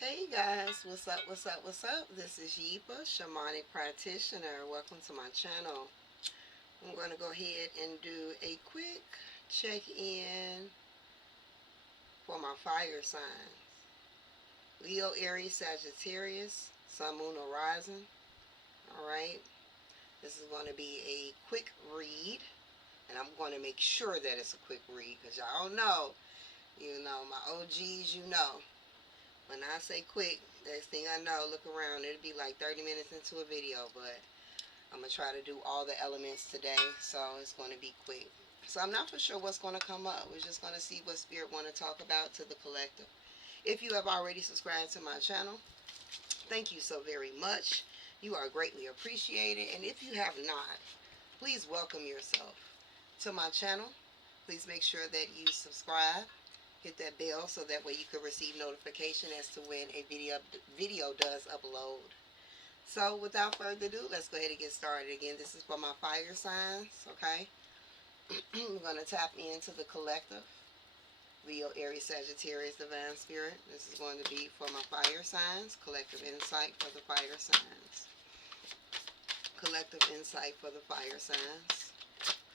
Hey guys, what's up, what's up, what's up? This is Yepa, shamanic practitioner. Welcome to my channel. I'm going to go ahead and do a quick check-in for my fire signs. Leo, Aries, Sagittarius, Sun, Moon, Horizon. Alright, this is going to be a quick read, and I'm going to make sure that it's a quick read, because y'all know, my OGs, when I say quick, next thing I know, look around, it'll be like 30 minutes into a video, but I'm going to try to do all the elements today, so it's going to be quick. So I'm not for sure what's going to come up. We're just going to see what Spirit want to talk about to the collective. If you have already subscribed to my channel, thank you so very much. You are greatly appreciated. And if you have not, please welcome yourself to my channel. Please make sure that you subscribe. Hit that bell so that way you can receive notification as to when a video does upload. So without further ado, let's go ahead and get started. Again, this is for my fire signs, okay? We're going to tap into the collective. Leo, Aries, Sagittarius, Divine Spirit. This is going to be for my fire signs. Collective insight for the fire signs. Collective insight for the fire signs.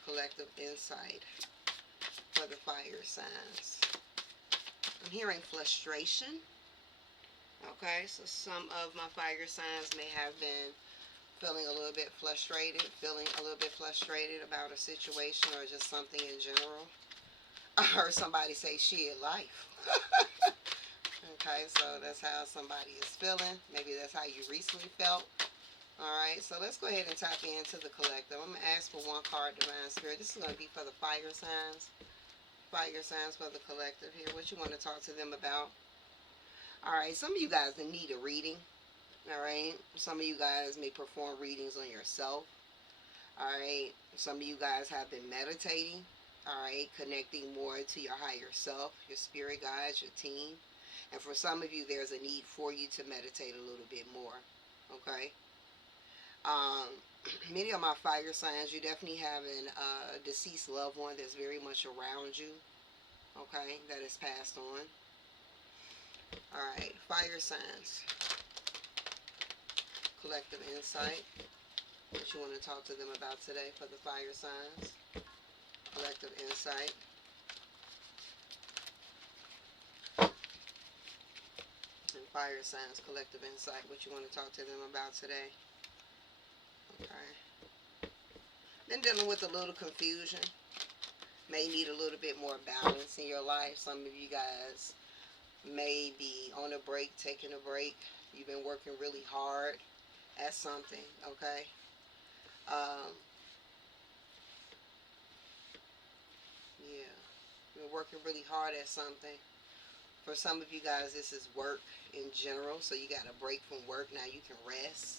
Collective insight for the fire signs. I'm hearing frustration. Okay, so some of my fire signs may have been feeling a little bit frustrated about a situation or just something in general. I heard somebody say, shit, life. Okay, so that's how somebody is feeling. Maybe that's how you recently felt. Alright, so let's go ahead and tap into the collective. I'm going to ask for one card, Divine Spirit. This is going to be for the fire signs. Fire signs for the collective here. What you want to talk to them about? Alright, some of you guys need a reading. Alright, some of you guys may perform readings on yourself. Alright, some of you guys have been meditating. Alright, connecting more to your higher self, your spirit guides, your team. And for some of you, there's a need for you to meditate a little bit more. Okay? Many of my fire signs, you definitely have a deceased loved one that's very much around you. Okay? That is passed on. Alright, fire signs. Collective insight. What you want to talk to them about today for the fire signs. Collective insight. And fire signs, collective insight. What you want to talk to them about today. Okay. Been dealing with a little confusion. May need a little bit more balance in your life. Some of you guys may be on a break, taking a break. You've been working really hard at something, okay? Yeah. You've been working really hard at something. For some of you guys, this is work in general, so you got a break from work. Now you can rest.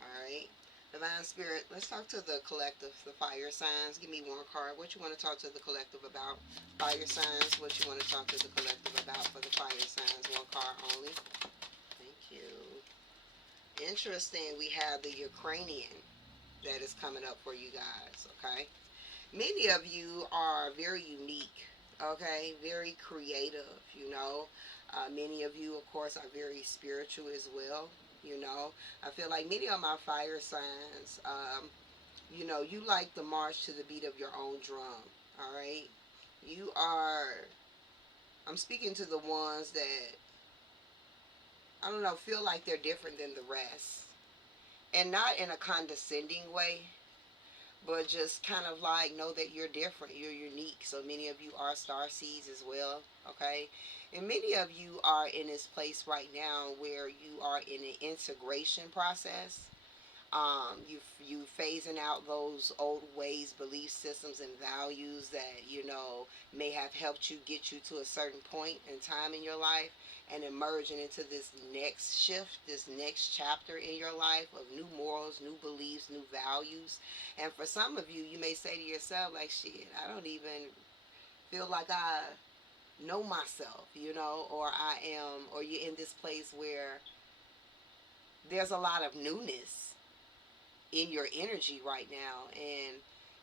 Alright. Divine Spirit, let's talk to the collective, the fire signs. Give me one card. What you want to talk to the collective about? Fire signs. What you want to talk to the collective about for the fire signs? One card only. Thank you. Interesting. We have the Ukrainian that is coming up for you guys. Okay. Many of you are very unique. Okay. Very creative. Many of you, of course, are very spiritual as well. I feel like many of my fire signs, you like to march to the beat of your own drum. All right. You are, I'm speaking to the ones that, I don't know, feel like they're different than the rest. And not in a condescending way, but just kind of like know that you're different, you're unique. So many of you are star seeds as well, okay? And many of you are in this place right now where you are in an integration process. You phasing out those old ways, belief systems, and values that may have helped you get you to a certain point in time in your life, and emerging into this next shift, this next chapter in your life of new morals, new beliefs, new values. And for some of you, you may say to yourself, like, shit, I don't even feel like I know myself, or you're in this place where there's a lot of newness in your energy right now, and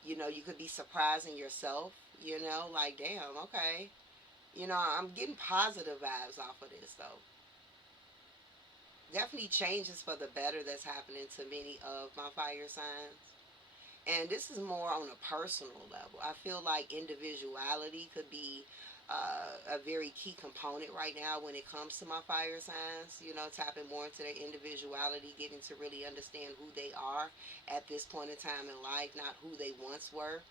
you could be surprising yourself, like, damn, okay, I'm getting positive vibes off of this though. definitely changes for the better that's happening to many of my fire signs. And this is more on a personal level. I feel like individuality could be a very key component right now when it comes to my fire signs. You know, tapping more into their individuality, getting to really understand who they are at this point in time in life, not who they once were.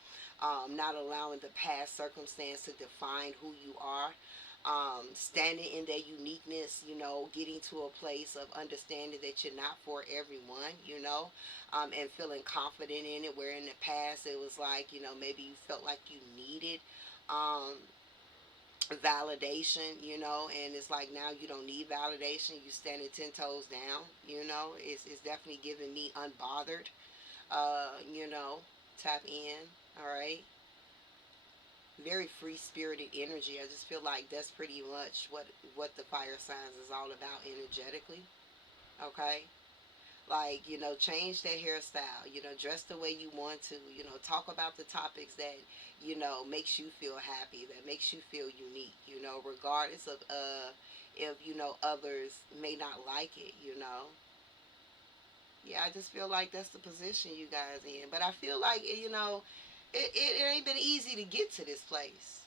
Not allowing the past circumstance to define who you are. Standing in their uniqueness, you know, getting to a place of understanding that you're not for everyone, you know, and feeling confident in it. Where in the past it was like, you know, maybe you felt like you needed um, validation, you know, and it's like now you don't need validation. You standing 10 toes down, you know. It's definitely giving me unbothered, you know, tap in, all right. Very free spirited energy. I just feel like that's pretty much what the fire signs is all about energetically. Okay, like, you know, change their hairstyle, you know, dress the way you want to, you know, talk about the topics that, you know, makes you feel happy, that makes you feel unique, you know, regardless of if, you know, others may not like it, you know. Yeah, I just feel like that's the position you guys in. But I feel like, you know, it ain't been easy to get to this place.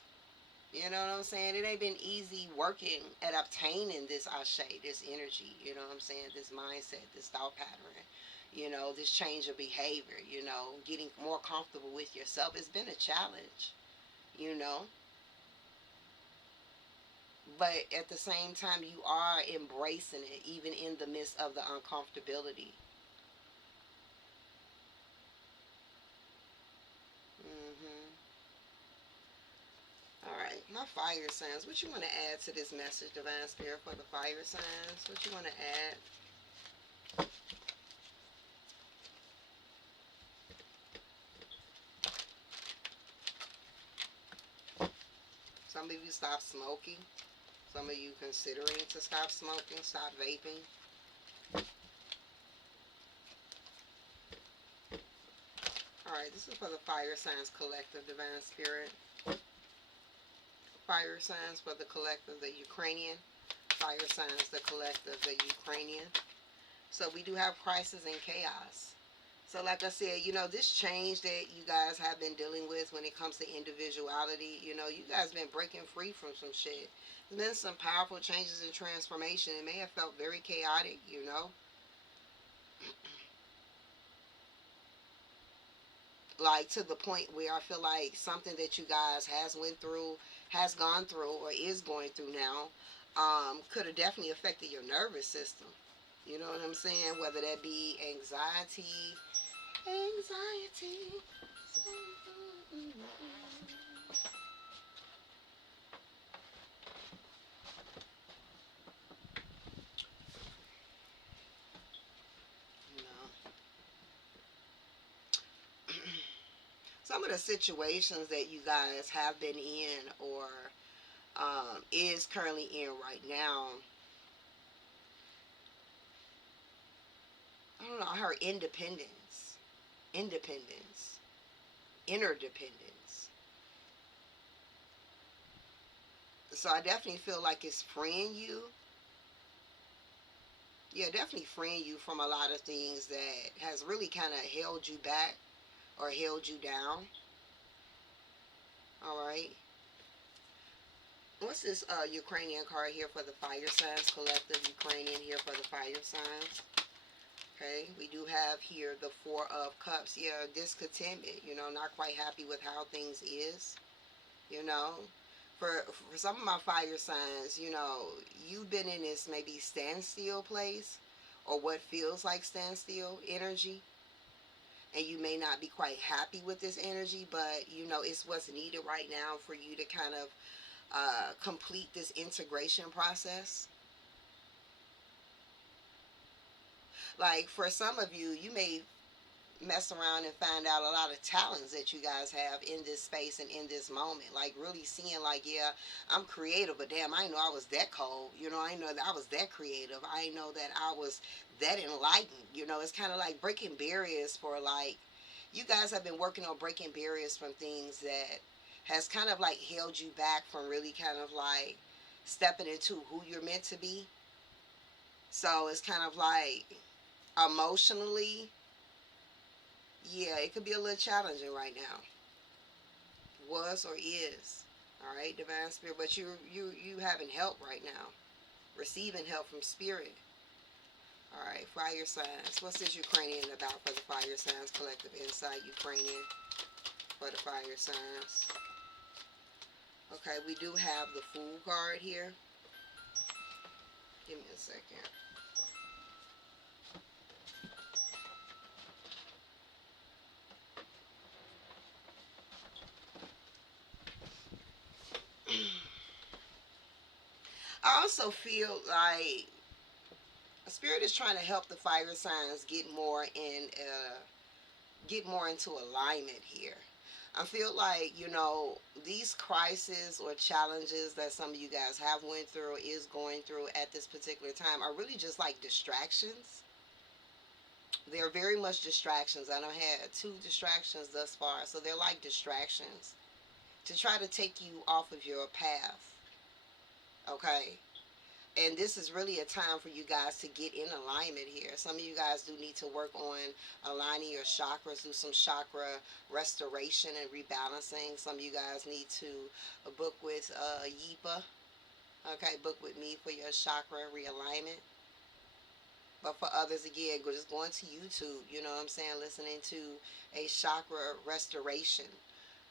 You know what I'm saying? It ain't been easy working at obtaining this ashe, this energy, you know what I'm saying? This mindset, this thought pattern, you know, this change of behavior, you know, getting more comfortable with yourself. It's been a challenge, you know, but at the same time, you are embracing it, even in the midst of the uncomfortability. hmm All right, my fire signs. What you want to add to this message, Divine Spirit, for the fire signs? What you want to add? Some of you stop smoking. Some of you considering to stop smoking, stop vaping. Alright, this is for the fire signs collective, Divine Spirit. Fire signs for the collective, the Ukrainian. Fire signs, the collective, the Ukrainian. So we do have crisis and chaos. So like I said, you know, this change that you guys have been dealing with when it comes to individuality, you know, you guys been breaking free from some shit. There's been some powerful changes and transformation. It may have felt very chaotic, you know. Like to the point where I feel like something that you guys has gone through, or is going through now, could have definitely affected your nervous system. You know what I'm saying? Whether that be anxiety. You know, some of the situations that you guys have been in, or is currently in right now. I don't know. I heard independence, interdependence. So I definitely feel like it's freeing you. Yeah, definitely freeing you from a lot of things that has really kind of held you back or held you down. All right. What's this Ukrainian card here for the fire signs collective? Ukrainian here for the fire signs. Okay, we do have here the Four of Cups. Yeah, discontentment. You know, not quite happy with how things is. You know, for some of my fire signs, you know, you've been in this maybe standstill place, or what feels like standstill energy, and you may not be quite happy with this energy, but you know it's what's needed right now for you to kind of complete this integration process. Like for some of you, you may mess around and find out a lot of talents that you guys have in this space and in this moment. Like really seeing like, yeah, I'm creative, but damn, I didn't know I was that cold. You know, I didn't know that I was that creative. I didn't know that I was that enlightened. You know, it's kind of like breaking barriers for like, you guys have been working on breaking barriers from things that has kind of like held you back from really kind of like stepping into who you're meant to be. So it's kind of like emotionally, yeah, it could be a little challenging right now. Was or is. All right, divine spirit, but you having help right now, receiving help from spirit. All right, fire signs. What's this Ukrainian about for the fire signs? Collective insight, Ukrainian for the fire signs. Okay, we do have the Fool card here. Give me a second. I also feel like spirit is trying to help the fire signs get more into alignment here. I feel like, these crises or challenges that some of you guys have went through, is going through at this particular time, are really just like distractions. They're very much distractions. I don't have two distractions thus far, so they're like distractions to try to take you off of your path. Okay, and this is really a time for you guys to get in alignment here. Some of you guys do need to work on aligning your chakras, do some chakra restoration and rebalancing. Some of you guys need to book with Yepa. Okay, book with me for your chakra realignment. But for others, again, just going to YouTube, you know what I'm saying, listening to a chakra restoration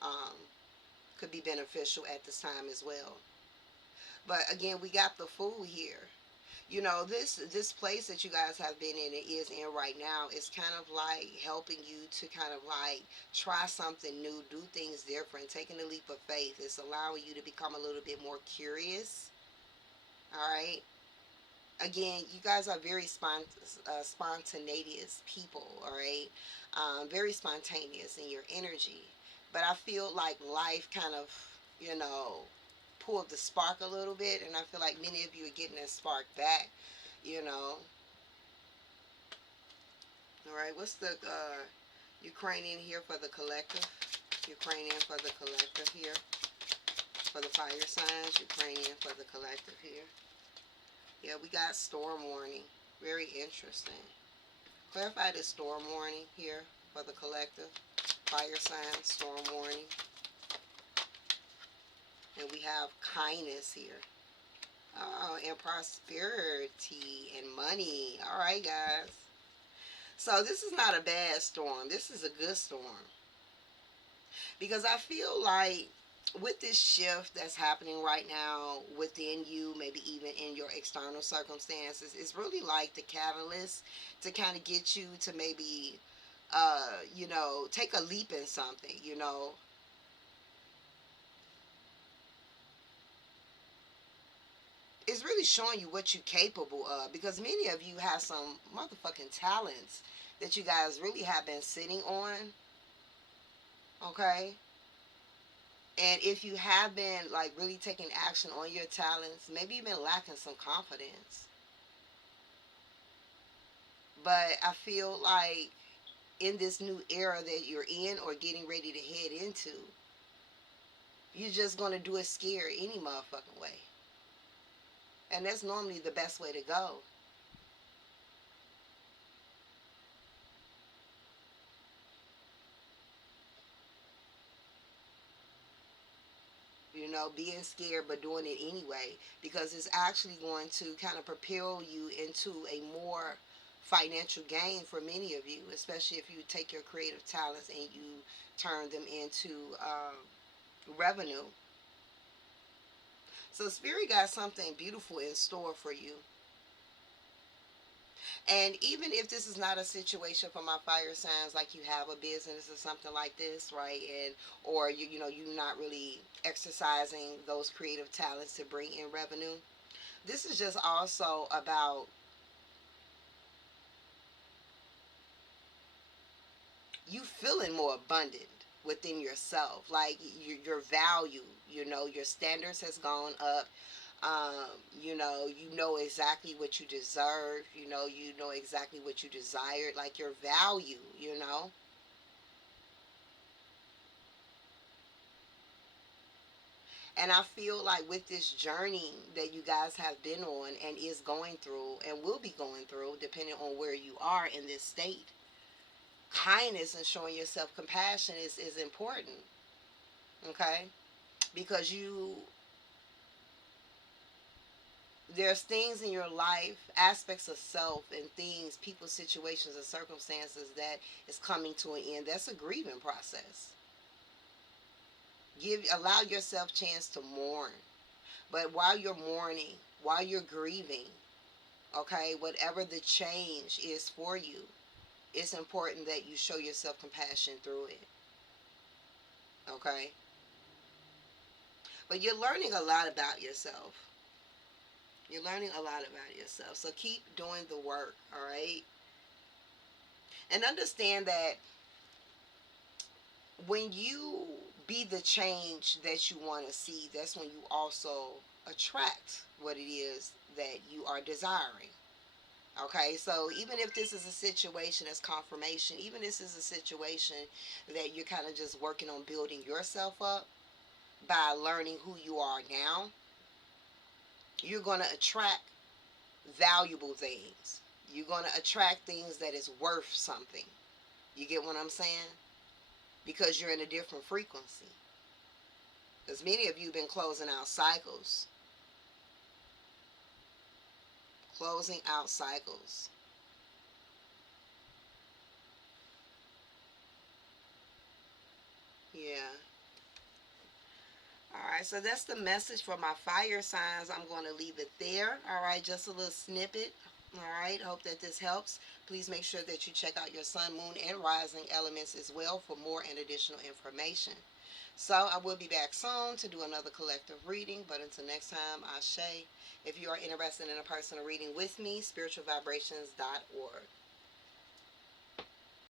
um, could be beneficial at this time as well. But again, we got the Fool here. This place that you guys have been in, it is in right now, is kind of like helping you to kind of like try something new, do things different, taking a leap of faith. It's allowing you to become a little bit more curious. All right. Again, you guys are very spontaneous people. All right. Very spontaneous in your energy. But I feel like life kind of, you know, pulled the spark a little bit, and I feel like many of you are getting that spark back. You know, all right, what's the Ukrainian here for the collective? Ukrainian for the collective here. For the fire signs, Ukrainian for the collective here. Yeah, we got storm warning. Very interesting. Clarify the storm warning here for the collective. Fire signs, storm warning. And we have kindness here. Oh, and prosperity and money. All right, guys. So this is not a bad storm. This is a good storm. Because I feel like with this shift that's happening right now within you, maybe even in your external circumstances, it's really like the catalyst to kind of get you to maybe, take a leap in something. It's really showing you what you're capable of, because many of you have some motherfucking talents that you guys really have been sitting on. Okay, and if you have been like really taking action on your talents, maybe you've been lacking some confidence. But I feel like in this new era that you're in or getting ready to head into, you're just gonna do it scared any motherfucking way. And that's normally the best way to go. Being scared but doing it anyway, because it's actually going to kind of propel you into a more financial gain for many of you, especially if you take your creative talents and you turn them into revenue. So spirit got something beautiful in store for you. And even if this is not a situation for my fire signs, like you have a business or something like this, right? And or you're not really exercising those creative talents to bring in revenue. This is just also about you feeling more abundant within yourself, like your value, your standards has gone up. You know exactly what you deserve. You know exactly what you desired, like your value. And I feel like with this journey that you guys have been on and is going through and will be going through, depending on where you are in this state, kindness and showing yourself compassion is important. Okay? Because there's things in your life, aspects of self and things, people, situations, and circumstances that is coming to an end. That's a grieving process. Allow yourself chance to mourn. But while you're mourning, while you're grieving, okay, whatever the change is for you, it's important that you show yourself compassion through it. Okay? But you're learning a lot about yourself. You're learning a lot about yourself. So keep doing the work, all right? And understand that when you be the change that you want to see, that's when you also attract what it is that you are desiring. Okay, so even if this is a situation as confirmation, even if this is a situation that you're kind of just working on building yourself up by learning who you are now, you're going to attract valuable things. You're going to attract things that is worth something. You get what I'm saying? Because you're in a different frequency. Because many of you have been closing out cycles. Closing out cycles. Yeah. All right, so that's the message for my fire signs. I'm going to leave it there. All right, just a little snippet. All right, hope that this helps. Please make sure that you check out your sun, moon, and rising elements as well for more and additional information. So I will be back soon to do another collective reading. But until next time, Ashe. If you are interested in a personal reading with me, spiritualvibrations.org.